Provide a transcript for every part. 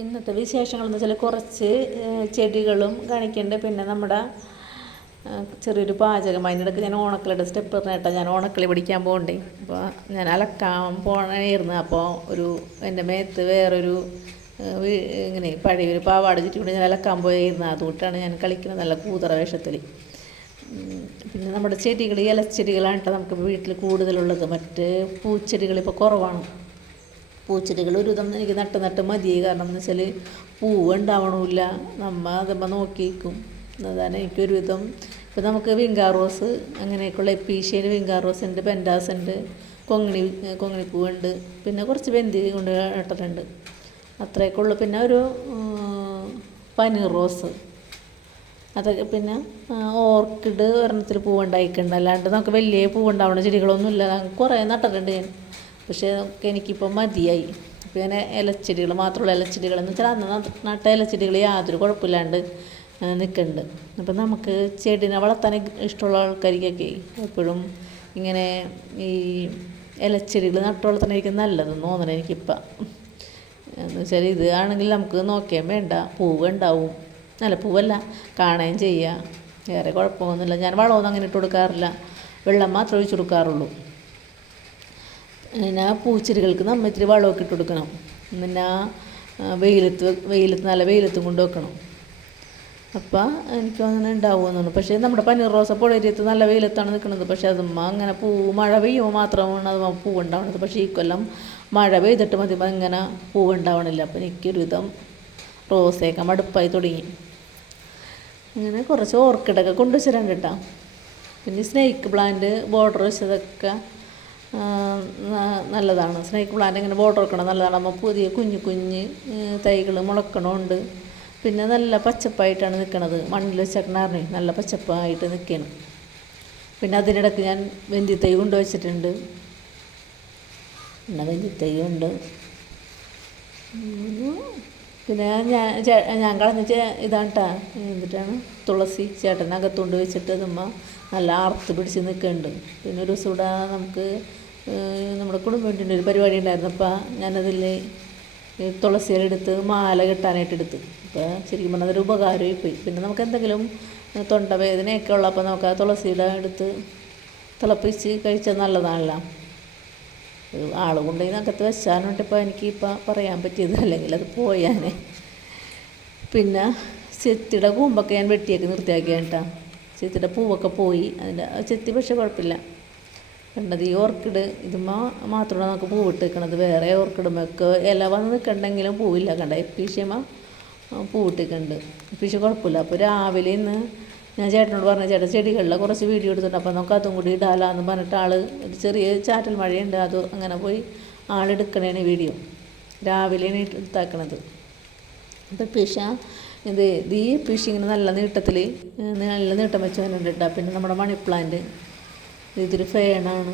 ഇന്നത്തെ വിശേഷങ്ങളെന്ന് വെച്ചാൽ കുറച്ച് ചെടികളും കാണിക്കുന്നുണ്ട്. പിന്നെ നമ്മുടെ ചെറിയൊരു പാചകം. അതിനിടയ്ക്ക് ഞാൻ ഓണക്കളിയുടെ സ്റ്റെപ്പ് പറഞ്ഞിട്ടാണ് ഞാൻ ഓണക്കളി പഠിക്കാൻ പോകണ്ടേ. അപ്പോൾ ഞാൻ അലക്കാൻ പോകണമായിരുന്നു. അപ്പോൾ എൻ്റെ മേത്ത് വേറൊരു ഇങ്ങനെ പഴയൊരു പാവാട ചുറ്റിക്കൊണ്ട് ഞാൻ അലക്കാൻ പോയിരുന്നു. അതുകൊണ്ടാണ് ഞാൻ കളിക്കുന്നത് നല്ല കൂതറ വേഷത്തിൽ. പിന്നെ നമ്മുടെ ചെടികൾ ഇലച്ചെടികളാണ് കേട്ടോ നമുക്ക് വീട്ടിൽ കൂടുതലുള്ളത്. മറ്റ് പൂച്ചെടികൾ ഇപ്പോൾ കുറവാണ്. പൂച്ചെടികൾ ഒരുവിധം എനിക്ക് നട്ട് മതി. കാരണം എന്ന് വെച്ചാൽ പൂവ് ഉണ്ടാവണമില്ല. അതുമ്പോൾ നോക്കിയിരിക്കും. അതാണ് എനിക്കൊരുവിധം. ഇപ്പോൾ നമുക്ക് വിങ്കാ റോസ് അങ്ങനെയൊക്കെയുള്ള എപ്പീഷ്യയിൽ വിങ്കാ റോസ് ഉണ്ട്, പെൻഡാസ് ഉണ്ട്, കൊങ്ങിണിപ്പൂവുണ്ട്, പിന്നെ കുറച്ച് ബന്ദി കൊണ്ട് നട്ടിട്ടുണ്ട്. അത്രയൊക്കെ ഉള്ളു. പിന്നെ ഒരു പനീർ റോസ്, അതൊക്കെ. പിന്നെ ഓർക്കിഡ് ഒരെണ്ണത്തിൽ പൂവുണ്ടായിട്ടുണ്ട്. അല്ലാണ്ട് നമുക്ക് വലിയ പൂവുണ്ടാവുന്ന ചെടികളൊന്നുമില്ല. കുറേ നട്ടിട്ടുണ്ട് ഞാൻ. പക്ഷേ എനിക്കിപ്പോൾ മതിയായി. പിന്നെ ഇലച്ചെടികൾ മാത്രമുള്ള ഇലച്ചെടികളെന്ന് വെച്ചാൽ അന്ന് നട്ട ഇലച്ചെടികൾ യാതൊരു കുഴപ്പമില്ലാണ്ട് നിൽക്കുന്നുണ്ട്. അപ്പം നമുക്ക് ചെടിനെ വളർത്താൻ ഇഷ്ടമുള്ള ആൾക്കാർക്കൊക്കെ എപ്പോഴും ഇങ്ങനെ ഈ ഇലച്ചെടികൾ നട്ട് വളർത്താനായിരിക്കും നല്ലതെന്ന് തോന്നണം എനിക്കിപ്പം. എന്ന് വെച്ചാൽ ഇത് ആണെങ്കിൽ നമുക്ക് നോക്കിയാൽ വേണ്ട, പൂവ് ഉണ്ടാവും. നല്ല പൂവല്ല, കാണുകയും ചെയ്യുക. വേറെ കുഴപ്പമൊന്നുമില്ല. ഞാൻ വളമൊന്നും അങ്ങനെ ഇട്ട് കൊടുക്കാറില്ല. വെള്ളം മാത്രമേ ഒഴിച്ച് കൊടുക്കാറുള്ളൂ. പിന്നെ പൂച്ചെടികൾക്ക് നമ്മൾ ഇത്തിരി വളമൊക്കെ ഇട്ട് കൊടുക്കണം. പിന്നെ വെയിലത്ത് നല്ല വെയിലത്തും കൊണ്ട് വെക്കണം. അപ്പം എനിക്ക് അങ്ങനെ ഉണ്ടാവുമെന്നാണ്. പക്ഷേ നമ്മുടെ പനീർ റോസ പൊളരിയത്ത് നല്ല വെയിലത്താണ് നിൽക്കുന്നത്. പക്ഷേ അതുമ്മ അങ്ങനെ മഴ പെയ്യുമ്പോൾ മാത്രമാണ് അത് പൂവുണ്ടാവുന്നത്. പക്ഷേ ഈ കൊല്ലം മഴ പെയ്തിട്ട് മതി ഇങ്ങനെ പൂവുണ്ടാവണില്ല. അപ്പം എനിക്കൊരുവിധം റോസയൊക്കെ മടുപ്പായി തുടങ്ങി. അങ്ങനെ കുറച്ച് ഓർക്കിഡൊക്കെ കൊണ്ടുവച്ചിട്ടുണ്ട് കേട്ടോ. പിന്നെ സ്നേക്ക് പ്ലാന്റ് ബോർഡർ വെച്ചതൊക്കെ നല്ലതാണ്. സ്നേക്ക് പ്ലാന്റ് ഇങ്ങനെ ബോർഡർ വെക്കണം നല്ലതാണ്. അപ്പോൾ പുതിയ കുഞ്ഞ് തൈകൾ മുളക്കണമുണ്ട്. പിന്നെ നല്ല പച്ചപ്പായിട്ടാണ് നിൽക്കണത്. മണ്ണിൽ വെച്ചേക്കണാറിന് നല്ല പച്ചപ്പായിട്ട് നിൽക്കുകയാണ്. പിന്നെ അതിനിടയ്ക്ക് ഞാൻ വെന്തിത്തൈ കൊണ്ടുവച്ചിട്ടുണ്ട്. പിന്നെ വെന്തിത്തൈയുണ്ട്. പിന്നെ ഞാൻ കളഞ്ഞ ഇതാണ് കേട്ടോ. എന്നിട്ടാണ് തുളസി ചേട്ടൻ അകത്തുകൊണ്ട് വെച്ചിട്ട് അതുമ്മ നല്ല ആർത്ത് പിടിച്ച് നിൽക്കുന്നുണ്ട്. പിന്നെ ഒരു ദിവസം ഇവിടെ നമുക്ക് നമ്മുടെ കുടുംബത്തിൻ്റെ ഒരു പരിപാടി ഉണ്ടായിരുന്നു. അപ്പോൾ ഞാനതിൽ തുളസിയിലെടുത്ത് മാല കെട്ടാനായിട്ട് എടുത്ത്. അപ്പോൾ ശരിക്കും പറഞ്ഞാൽ അതൊരു ഉപകാരമായി പോയി. പിന്നെ നമുക്ക് എന്തെങ്കിലും തൊണ്ടവേദനയൊക്കെ ഉള്ളപ്പോൾ നമുക്ക് ആ തുളസിയുടെ എടുത്ത് തിളപ്പിച്ച് കഴിച്ചാൽ നല്ലതാണല്ലോ. ഒരു ആൾ കൊണ്ടുപോയി അകത്ത് വെച്ചാലുണ്ട് ഇപ്പോൾ എനിക്കിപ്പോൾ പറയാൻ പറ്റിയത്, അല്ലെങ്കിൽ അത് പോയാനേ. പിന്നെ ചെത്തിയുടെ കൂമ്പൊക്കെ ഞാൻ വെട്ടിയൊക്കെ നിർത്തിയാക്കിയാണ് കേട്ടോ. ചെത്തിയുടെ പൂവൊക്കെ പോയി. അതിൻ്റെ ചെത്തി പക്ഷേ കുഴപ്പമില്ല. കണ്ടത് ഈ ഓർക്കിഡ് ഇത് മാത്രമാണ് നമുക്ക് പൂവിട്ട് നിൽക്കണത്. വേറെ ഓർക്കിഡുമൊക്കെ ഇല വന്ന് നിൽക്കണ്ടെങ്കിലും പൂവില്ല. കണ്ട എപ്പീഷ്യമ്മ പൂവിട്ടിട്ടുണ്ട്. എപ്പീഷ്യ കുഴപ്പമില്ല. അപ്പോൾ രാവിലെ ഇന്ന് ഞാൻ ചേട്ടനോട് പറഞ്ഞു, ചേട്ടൻ ചെടികളിലെ കുറച്ച് വീഡിയോ എടുത്തിട്ടുണ്ട്, അപ്പോൾ നമുക്ക് അതും കൂടി ഇടാലാന്ന് പറഞ്ഞിട്ട് ഒരു ചെറിയ ചാറ്റൽ മഴയുണ്ട്, അത് അങ്ങനെ പോയി ആളെടുക്കണേണ് വീഡിയോ. രാവിലെയാണ് എടുത്താക്കണത്. അപ്പോൾ ഈ പിഷ് ഇങ്ങനെ നല്ല നീട്ടത്തിൽ നല്ല നീട്ടം വെച്ച് വന്നിട്ടുണ്ട്. പിന്നെ നമ്മുടെ മണി പ്ലാന്റ് ഇതൊരു ഫേണാണ്.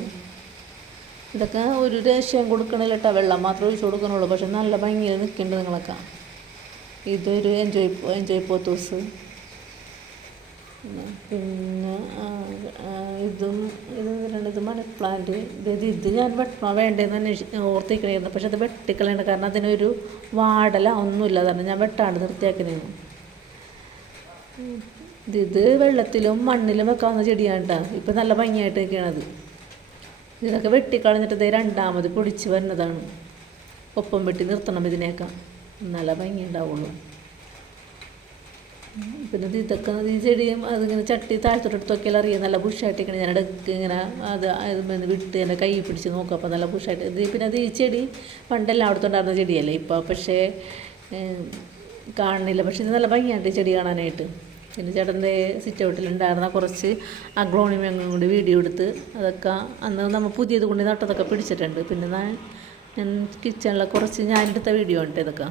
ഇതൊക്കെ ഒരു രക്ഷയും കൊടുക്കണില്ല കേട്ടോ. വെള്ളം മാത്രമേ ഒഴിച്ച് കൊടുക്കണുള്ളൂ. പക്ഷെ നല്ല ഭംഗിയിൽ നിൽക്കുന്നുണ്ട് നിങ്ങളൊക്കെ. ഇതൊരു എൻജോയ് പോത്തൂസ്. പിന്നെ ഇത് മണി പ്ലാന്റ്. ഇത് ഞാൻ വെട്ടണോ വേണ്ടതെന്ന് ഓർത്തിക്കണായിരുന്നു. പക്ഷെ അത് വെട്ടിക്കളയേണ്ട, കാരണം അതിനൊരു വാടല ഒന്നുമില്ല. കാരണം ഞാൻ വെട്ടാണ്ട് നിർത്തിയാക്കുന്നതാണ്. ഇത് വെള്ളത്തിലും മണ്ണിലും വെക്കാവുന്ന ചെടിയാണ് കേട്ടോ. ഇപ്പം നല്ല ഭംഗിയായിട്ട് നിൽക്കണത്. ഇതിനൊക്കെ വെട്ടിക്കളഞ്ഞിട്ട് ഇത് രണ്ടാമത് പൊടിച്ച് വരുന്നതാണ്. ഒപ്പം വെട്ടി നിർത്തണം ഇതിനേക്കാം, നല്ല ഭംഗി ഉണ്ടാവുള്ളൂ. പിന്നെ ഇതൊക്കെ ഈ ചെടിയും അതിങ്ങനെ ചട്ടി താഴ്ത്തോട്ടെടുത്ത് നോക്കിയാൽ അറിയാം നല്ല ബുഷായിട്ടിരിക്കണം. ഞാൻ ഇടയ്ക്ക് ഇങ്ങനെ അത് വിട്ട് എൻ്റെ കൈ പിടിച്ച് നോക്കും. അപ്പോൾ നല്ല ബുഷായിട്ട് പിന്നെ അത് ഈ ചെടി പണ്ടെല്ലാം അവിടുത്തുണ്ടായിരുന്ന ചെടിയല്ലേ ഇപ്പോൾ, പക്ഷേ കാണുന്നില്ല. പക്ഷേ ഇത് നല്ല ഭംഗിയാണ് ഈ ചെടി കാണാനായിട്ട്. പിന്നെ ചേട്ടൻ്റെ സിറ്റ് ഔട്ടിലുണ്ടായിരുന്ന കുറച്ച് അഗ്ലോണിമയും കൂടി വീഡിയോ എടുത്ത് അതൊക്കെ അന്ന് നമ്മൾ പുതിയത് കൊണ്ട് നട്ടതൊക്കെ പിടിച്ചിട്ടുണ്ട്. പിന്നെ ഞാൻ കിച്ചണിലെ കുറച്ച് ഞാനെടുത്ത വീഡിയോ ഉണ്ട്. ഇതൊക്കെ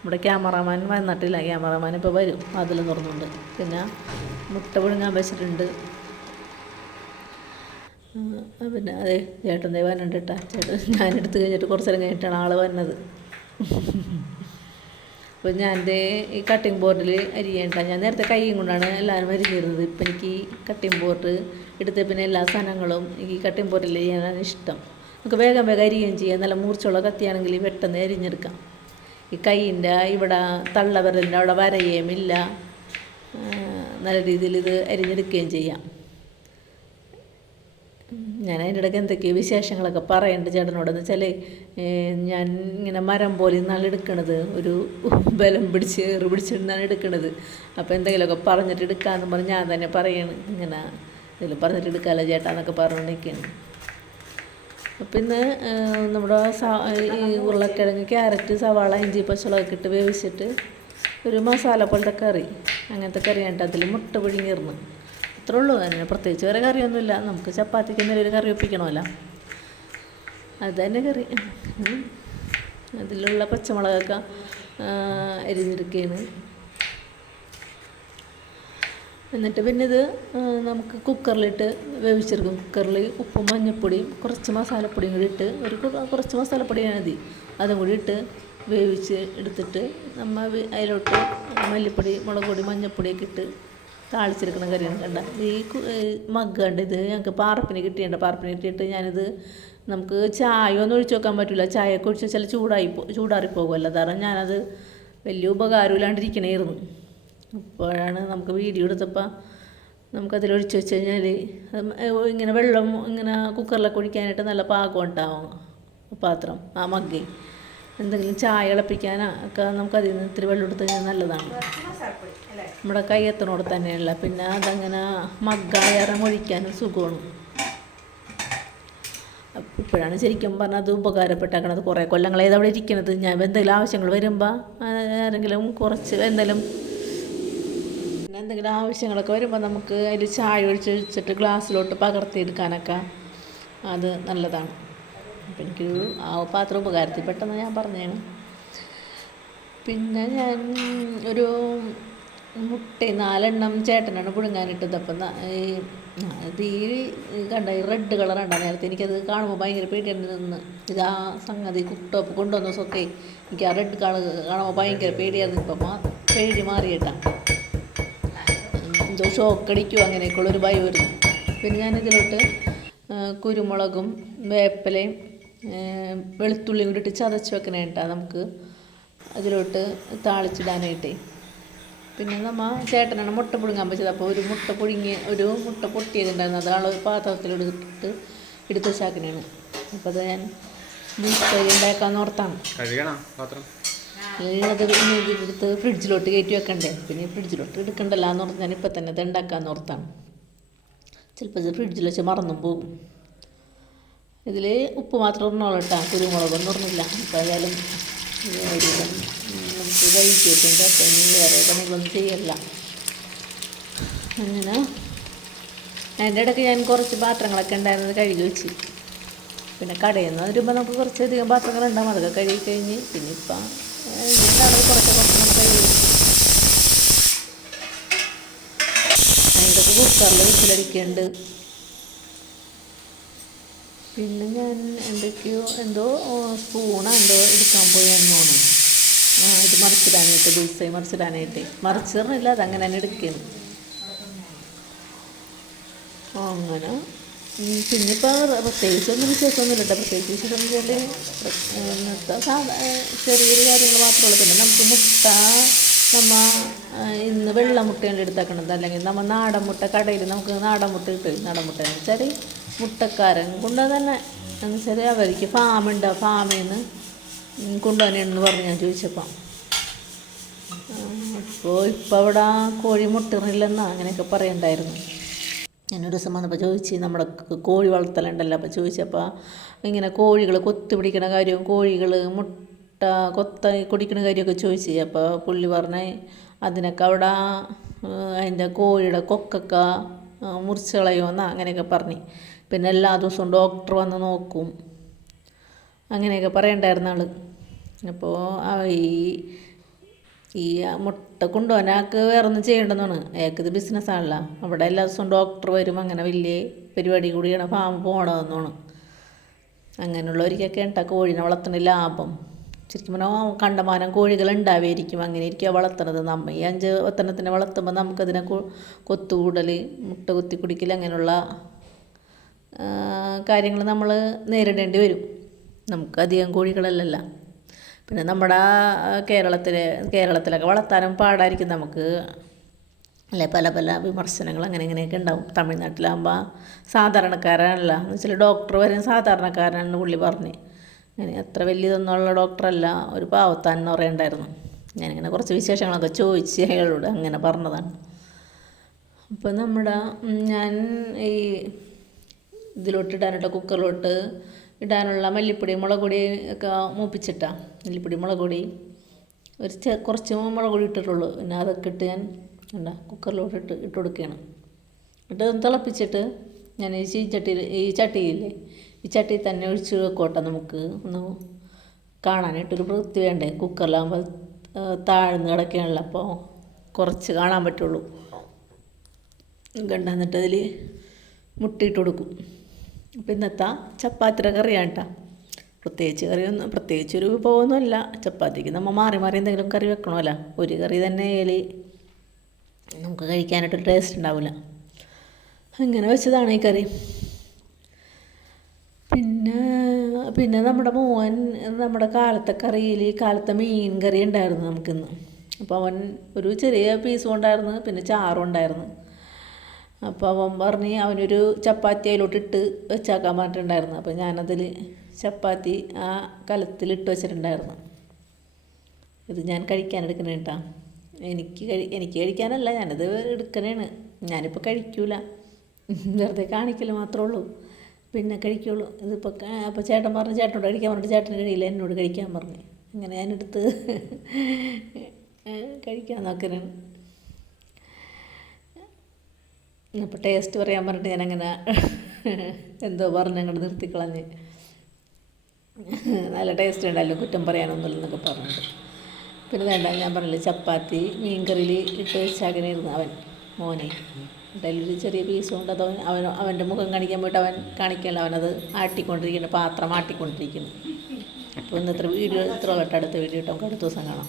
നമ്മുടെ ക്യാമറാമാൻ വന്നിട്ടില്ല. ക്യാമറാമാൻ ഇപ്പോൾ വരും, അതിൽ തുറന്നുണ്ട്. പിന്നെ മുട്ട പുഴുങ്ങാൻ വെച്ചിട്ടുണ്ട്. പിന്നെ അതെ ചേട്ടൻ വന്നിട്ട് കേട്ടോ. ചേട്ടൻ ഞാനെടുത്ത് കഴിഞ്ഞിട്ട് കുറച്ച് നേരം കഴിഞ്ഞിട്ടാണ് ആൾ വന്നത്. അപ്പോൾ ഞാൻ ഈ കട്ടിംഗ് ബോർഡിൽ അരിയേണ്ട. ഞാൻ നേരത്തെ കൈയും കൊണ്ടാണ് എല്ലാവരും അരിഞ്ഞിരുന്നത്. ഇപ്പം എനിക്ക് ഈ കട്ടിംഗ് ബോർഡ് എടുത്ത് പിന്നെ എല്ലാ സാധനങ്ങളും ഈ കട്ടിംഗ് ബോർഡിൽ ചെയ്യാനാണ് ഇഷ്ടം. നമുക്ക് വേഗം അരിയുകയും ചെയ്യാം. നല്ല മൂർച്ചയുള്ള കത്തിയാണെങ്കിൽ പെട്ടെന്ന് അരിഞ്ഞെടുക്കാം. ഈ കൈയിൻ്റെ ഇവിടെ തള്ളവിരലിൻ്റെ അവിടെ വരയുമില്ല. നല്ല രീതിയിൽ ഇത് അരിഞ്ഞെടുക്കുകയും ചെയ്യാം. ഞാൻ അതിൻ്റെ ഇടയ്ക്ക് എന്തൊക്കെയോ വിശേഷങ്ങളൊക്കെ പറയുന്നുണ്ട് ചേട്ടനോടെന്ന് വെച്ചാൽ, ഞാൻ ഇങ്ങനെ മരം പോലെ നിന്നാണ് എടുക്കണത്, ഒരു ബലം പിടിച്ച് ഏറ് പിടിച്ചിരുന്നാണ് എടുക്കണത്. അപ്പോൾ എന്തെങ്കിലുമൊക്കെ പറഞ്ഞിട്ട് എടുക്കാമെന്ന് പറഞ്ഞ് ഞാൻ തന്നെ പറയാണ്, ഇങ്ങനെ എന്തെങ്കിലും പറഞ്ഞിട്ട് എടുക്കാമല്ലോ ചേട്ടാ എന്നൊക്കെ പറഞ്ഞുകൊണ്ടിരിക്കുകയാണ്. അപ്പം ഇന്ന് നമ്മുടെ ഈ ഉരുളക്കിഴങ്ങ്, ക്യാരറ്റ്, സവാള, ഇഞ്ചി, പച്ചമുളകൊക്കെ ഇട്ട് വേവിച്ചിട്ട് ഒരു മസാല പോലത്തെ കറി, അങ്ങനത്തെ കറിയായിട്ട് അതിൽ മുട്ട പുഴുങ്ങിയിരുന്നു. അത്രേ ഉള്ളൂ. അതിന് പ്രത്യേകിച്ച് വേറെ കറിയൊന്നുമില്ല. നമുക്ക് ചപ്പാത്തിക്ക് എന്തെങ്കിലും ഒരു കറി ഒപ്പിക്കണമല്ലോ, അത് തന്നെ കറി. അതിലുള്ള പച്ചമുളകൊക്കെ അരിഞ്ഞെടുക്കുകയാണ്. എന്നിട്ട് പിന്നെ ഇത് നമുക്ക് കുക്കറിലിട്ട് വേവിച്ചെടുക്കും. കുക്കറിൽ ഉപ്പും മഞ്ഞൾപ്പൊടിയും കുറച്ച് മസാലപ്പൊടിയും കൂടി ഇട്ട്, കുറച്ച് മസാലപ്പൊടിയാണ് മതി, അതും കൂടി ഇട്ട് വേവിച്ച് എടുത്തിട്ട് നമ്മൾ അതിലോട്ട് മല്ലിപ്പൊടി, മുളക് പൊടി, മഞ്ഞൾപ്പൊടിയൊക്കെ ഇട്ട് താളിച്ചെടുക്കുന്ന കറിയാണ്. കണ്ട ഈ മഗ് കണ്ട്, ഇത് ഞങ്ങൾക്ക് പാർപ്പിന് കിട്ടിയിട്ട് ഞാനിത്, നമുക്ക് ചായ ഒന്നും ഒഴിച്ച് വെക്കാൻ പറ്റില്ല. ചായയൊക്കെ ഒഴിച്ച് വെച്ചാൽ ചൂടാറിപ്പോകുമല്ലോ. കാരണം ഞാനത് വലിയ ഉപകാരമില്ലാണ്ടിരിക്കണമായിരുന്നു. അപ്പോഴാണ് നമുക്ക് വീഡിയോ എടുത്തപ്പോൾ നമുക്കതിലൊഴിച്ച് വെച്ച് കഴിഞ്ഞാൽ ഇങ്ങനെ വെള്ളം ഇങ്ങനെ കുക്കറിലൊക്കെ ഒഴിക്കാനായിട്ട് നല്ല പാകം ഉണ്ടാവും പാത്രം, ആ മഗ്ഗേ. എന്തെങ്കിലും ചായ ഇളപ്പിക്കാനൊക്കെ നമുക്കതിൽ നിന്ന് ഇത്തിരി വെള്ളം എടുത്ത് കഴിഞ്ഞാൽ നല്ലതാണ്. നമ്മുടെ കയ്യെത്തനോട് തന്നെയല്ല, പിന്നെ അതങ്ങനെ മഗ്ഗായാരം ഒഴിക്കാനും സുഖമാണ്. ഇപ്പോഴാണ് ശരിക്കും പറഞ്ഞാൽ അത് ഉപകാരപ്പെട്ടേക്കണത്. കുറേ കൊല്ലങ്ങളായത് അവിടെ ഇരിക്കണത്. ഞാൻ എന്തെങ്കിലും ആവശ്യങ്ങൾ വരുമ്പോൾ ആരെങ്കിലും കുറച്ച് എന്തെങ്കിലും ആവശ്യങ്ങളൊക്കെ വരുമ്പോൾ നമുക്ക് അതിൽ ചായ ഒഴിച്ചിട്ട് ഗ്ലാസ്സിലോട്ട് പകർത്തിയെടുക്കാനൊക്കെ അത് നല്ലതാണ്. അപ്പം എനിക്ക് ആ പാത്രം ഉപകാരത്തിൽ പെട്ടെന്ന് ഞാൻ പറഞ്ഞതാണ്. പിന്നെ ഞാൻ ഒരു മുട്ട 4 ചേട്ടനാണ് പുഴുങ്ങാനിട്ടത്. അപ്പം ഇത് ഈ കണ്ട ഈ റെഡ് കളർ ഉണ്ടാകും. നേരത്തെ എനിക്കത് കാണുമ്പോൾ ഭയങ്കര പേടിയുണ്ട് നിന്ന്. ഇത് ആ സംഗതി കുക്ക് ടോപ്പ് കൊണ്ടുവന്ന ദിവസമൊക്കെ എനിക്ക് ആ റെഡ് കളർ കാണുമ്പോൾ ഭയങ്കര പേടിയായിരുന്നു. ഇപ്പം പേടി മാറിയിട്ടാണ്. എന്തോ ഷോക്കടിക്കുമോ അങ്ങനെയൊക്കെയുള്ളൊരു ഭയം വരുന്നു. പിന്നെ ഞാനിതിലോട്ട് കുരുമുളകും വേപ്പിലയും വെളുത്തുള്ളിയും കൂടി ഇട്ട് ചതച്ച് വെക്കണേട്ടാണ് നമുക്ക് അതിലോട്ട് താളിച്ചിടാനായിട്ടേ. പിന്നെ ചേട്ടനാണ് മുട്ട പുഴുങ്ങാൻ വെച്ചത്. അപ്പോൾ ഒരു മുട്ട പൊട്ടിയതുണ്ടായിരുന്നു. അത് ആളൊരു പാത്രത്തിലെടുത്തിട്ട് എടുത്ത് വെച്ചാക്കണേണ്. അപ്പോൾ അത് ഞാൻ ബീഫ് കറി ഉണ്ടാക്കാമെന്ന് ഓർത്താണ്. അത് പിന്നെ ഇതിലെടുത്ത് ഫ്രിഡ്ജിലോട്ട് കയറ്റി വെക്കണ്ടേ, പിന്നെ ഫ്രിഡ്ജിലോട്ട് എടുക്കണ്ടല്ലോ എന്ന് ഓർത്ത് ഞാൻ ഇപ്പം തന്നെ ഇത് ഉണ്ടാക്കാമെന്ന് ഓർത്താണ്. ചിലപ്പോൾ ഇത് ഫ്രിഡ്ജിൽ വെച്ച് മറന്നും പോകും. ഇതിൽ ഉപ്പ് മാത്രം ഇടണോളൂ കേട്ടോ, കുരുമുളകൊന്നും ഇടുന്നില്ല. അപ്പോൾ ആയാലും നമുക്ക് വൈകിട്ടുണ്ട്. അപ്പം ഇനി വേറെ പണികളൊന്നും ചെയ്യല്ല. അങ്ങനെ അതിൻ്റെ ഇടയ്ക്ക് ഞാൻ കുറച്ച് പാത്രങ്ങളൊക്കെ ഉണ്ടായിരുന്നത് കഴുകി വെച്ച്. പിന്നെ കടയിൽ നിന്ന് വരുമ്പോൾ നമുക്ക് കുറച്ചധികം പാത്രങ്ങളുണ്ടാകും. അതൊക്കെ കഴുകി കഴിഞ്ഞ് പിന്നെ ഇപ്പം കുറച്ച് നമുക്ക് കഴുകി വെച്ച്. അതിൻ്റെ കുക്കറിൽ വിസിലടിക്കുന്നുണ്ട്. പിന്നെ ഞാൻ എന്തോ സ്പൂണോ എടുക്കാൻ പോയി എന്നോണം ഇത് മറിച്ചിടാനായിട്ട്, ബുൾസൈ മറിച്ചിടാനായിട്ട്. മറിച്ചിടണില്ല, അതങ്ങനെ തന്നെ എടുക്കുന്നു. അങ്ങനെ പിന്നെ ഇപ്പോൾ പ്രത്യേകിച്ചൊന്നും വിശേഷമൊന്നുമില്ല കേട്ടോ. പ്രത്യേകിച്ച് വിശേഷം എന്ന് വെച്ചാൽ ഇന്നത്തെ ചെറിയൊരു കാര്യങ്ങൾ മാത്രമേ ഉള്ളൂ. പിന്നെ നമുക്ക് മുട്ട ഇന്ന് വെള്ള മുട്ടയാണ് എടുത്താക്കണത്. അല്ലെങ്കിൽ നാടൻ മുട്ട കടയിൽ നമുക്ക് നാടൻ മുട്ട കിട്ടും. നാടൻ മുട്ട എന്ന് വെച്ചാൽ മുട്ടക്കാരൻ കൊണ്ടുവന്ന് തന്നെ എന്ന് വെച്ചാൽ അവർക്ക് ഫാമുണ്ട്. ഫാമിൽ നിന്ന് കൊണ്ടുവന്നെന്ന് പറഞ്ഞ് ഞാൻ ചോദിച്ചപ്പോൾ, അപ്പോൾ ഇപ്പോൾ അവിടെ കോഴി മുട്ടിറില്ലെന്നാ അങ്ങനെയൊക്കെ പറയണ്ടായിരുന്നു. ഞാനൊരു ദിവസം വന്നപ്പോൾ ചോദിച്ച്, നമ്മുടെ കോഴി വളർത്തലുണ്ടല്ലോ, അപ്പോൾ ചോദിച്ചപ്പോൾ ഇങ്ങനെ കോഴികൾ കൊത്തി പിടിക്കണ കാര്യവും കോഴികൾ മുട്ട കുടിക്കണ കാര്യമൊക്കെ ചോദിച്ചു. അപ്പോൾ പുള്ളി പറഞ്ഞ അതിനൊക്കെ അവിടെ അതിൻ്റെ കോഴിയുടെ കൊക്കൊക്കെ മുറിച്ച് കളയുമെന്നാ അങ്ങനെയൊക്കെ പറഞ്ഞ്. പിന്നെ എല്ലാ ദിവസവും ഡോക്ടർ വന്ന് നോക്കും അങ്ങനെയൊക്കെ പറയണ്ടായിരുന്ന ആൾ. അപ്പോൾ ഈ മുട്ട കൊണ്ടുപോകാനാൾക്ക് വേറെ ഒന്നും ചെയ്യേണ്ടതെന്നാണ്. അയാൾക്കിത് ബിസിനസ്സാണല്ലോ. അവിടെ എല്ലാ ദിവസവും ഡോക്ടർ വരും. അങ്ങനെ വലിയ പരിപാടി കൂടിയാണ് ഫാം പോകണമെന്നാണ്. അങ്ങനെയുള്ളവർക്കൊക്കെ ഉണ്ടാ കോഴീനെ വളർത്തുന്ന ലാഭം. ശരിക്കും പറഞ്ഞാൽ കണ്ടമാനം കോഴികൾ ഉണ്ടാവുമായിരിക്കും. അങ്ങനെ ഇരിക്കുക വളർത്തുന്നത്. നമ്മൾ ഈ 5-10 വളർത്തുമ്പോൾ നമുക്കതിനെ കൊത്തുകൂടൽ, മുട്ട കുത്തി കുടിക്കൽ, അങ്ങനെയുള്ള കാര്യങ്ങൾ നമ്മൾ നേരിടേണ്ടി വരും. നമുക്ക് അധികം കോഴികളല്ലല്ലോ. പിന്നെ നമ്മുടെ കേരളത്തിലൊക്കെ വളർത്താനും പാടായിരിക്കും നമുക്ക്, അല്ലെ? പല പല വിമർശനങ്ങൾ അങ്ങനെ ഇങ്ങനെയൊക്കെ ഉണ്ടാവും. തമിഴ്നാട്ടിലാകുമ്പോൾ സാധാരണക്കാരനല്ല എന്ന് വെച്ചാൽ ഡോക്ടർ വരെ സാധാരണക്കാരനാണെന്ന് പുള്ളി പറഞ്ഞ്. അങ്ങനെ അത്ര വലിയതൊന്നുള്ള ഡോക്ടറല്ല, ഒരു പാവത്താൻ എന്ന് പറയണ്ടായിരുന്നു. ഞാനിങ്ങനെ കുറച്ച് വിശേഷങ്ങളൊക്കെ ചോദിച്ച് അയാളോട് അങ്ങനെ പറഞ്ഞതാണ്. അപ്പോൾ ഞാൻ ഈ ഇതിലോട്ട് ഇടാനായിട്ട് കുക്കറിലോട്ട് ഇടാനുള്ള മല്ലിപ്പൊടി മുളക് പൊടി ഒക്കെ മൂപ്പിച്ചിട്ടാണ്. മല്ലിപ്പൊടി മുളക് പൊടി കുറച്ച് മുളക് പൊടി ഇട്ടിട്ടുള്ളൂ. പിന്നെ അതൊക്കെ ഇട്ട് ഞാൻ കുക്കറിലോട്ട് ഇട്ട് കൊടുക്കുകയാണ്. ഒന്ന് തിളപ്പിച്ചിട്ട് ഞാൻ ഈ ചട്ടിയില്ലേ, ഈ ചട്ടിയിൽ തന്നെ ഒഴിച്ച് വെക്കോട്ടെ. നമുക്ക് ഒന്ന് കാണാനായിട്ടൊരു വൃത്തി വേണ്ടേ? കുക്കറിലാകുമ്പോൾ താഴ്ന്ന് കിടക്കുകയാണല്ലോ, അപ്പോൾ കുറച്ച് കാണാൻ പറ്റുള്ളൂ. എന്നിട്ട് അതിൽ മുട്ടയിട്ട് കൊടുക്കും. അപ്പോൾ ഇന്നത്തെ ചപ്പാത്തിയുടെ കറിയാണ് കേട്ടോ. പ്രത്യേകിച്ചൊരു വിഭവമൊന്നുമല്ല. ചപ്പാത്തിക്ക് നമ്മൾ മാറി മാറി എന്തെങ്കിലും കറി വെക്കണമല്ലോ. ഒരു കറി തന്നെ നമുക്ക് കഴിക്കാനായിട്ടൊരു ടേസ്റ്റ് ഉണ്ടാവില്ല. അങ്ങനെ വെച്ചതാണ് ഈ കറി. പിന്നെ നമ്മുടെ മോൻ നമ്മുടെ കാലത്തെ മീൻ കറി ഉണ്ടായിരുന്നു നമുക്കിന്ന്. അപ്പോൾ അവൻ ഒരു ചെറിയ പീസും ഉണ്ടായിരുന്നു, പിന്നെ ചാറും ഉണ്ടായിരുന്നു. അപ്പോൾ അവൻ പറഞ്ഞ് അവനൊരു ചപ്പാത്തി അതിലോട്ടിട്ട് വെച്ചാക്കാൻ പറഞ്ഞിട്ടുണ്ടായിരുന്നു. അപ്പോൾ ഞാനതിൽ ചപ്പാത്തി ആ കലത്തിലിട്ട് വെച്ചിട്ടുണ്ടായിരുന്നു. ഇത് ഞാൻ കഴിക്കാനെടുക്കണേ കേട്ടോ. എനിക്ക് കഴിക്കാനല്ല, ഞാനത് എടുക്കണേണ്. ഞാനിപ്പോൾ കഴിക്കൂല, വെറുതെ കാണിക്കൽ മാത്രമേ ഉള്ളൂ, പിന്നെ കഴിക്കുള്ളൂ. അപ്പോൾ ചേട്ടൻ പറഞ്ഞു, ചേട്ടനോട് കഴിക്കാൻ പറഞ്ഞിട്ട് ചേട്ടന് കഴിയില്ല, എന്നോട് കഴിക്കാൻ പറഞ്ഞു. അങ്ങനെ ഞാനെടുത്ത് കഴിക്കാൻ നോക്കണേണ്. അപ്പോൾ ടേസ്റ്റ് പറയാൻ പറഞ്ഞിട്ട് ഞാനങ്ങനെ എന്തോ പറഞ്ഞ് അങ്ങോട്ട് നിർത്തിക്കളഞ്ഞ്. നല്ല ടേസ്റ്റ് ഉണ്ടല്ലോ, കുറ്റം പറയാനൊന്നുമില്ലെന്നൊക്കെ പറഞ്ഞിട്ട്. പിന്നെ വേണ്ട, ഞാൻ പറഞ്ഞില്ലേ ചപ്പാത്തി മീൻ കറിയിൽ ഇട്ട് വെച്ചാകനെ ഇരുന്നു മോനെ. അതിലൊരു ചെറിയ പീസ് കൊണ്ട് അത് അവൻ്റെ മുഖം കാണിക്കാൻ പോയിട്ട് അവൻ കാണിക്കല്ല, അവനത് പാത്രം ആട്ടിക്കൊണ്ടിരിക്കുന്നു. അപ്പോൾ ഇന്നത്തെ വീഡിയോ ഇത്ര അടുത്ത വീഡിയോ ഇട്ട് നമുക്ക് അടുത്ത ദിവസം കാണാം.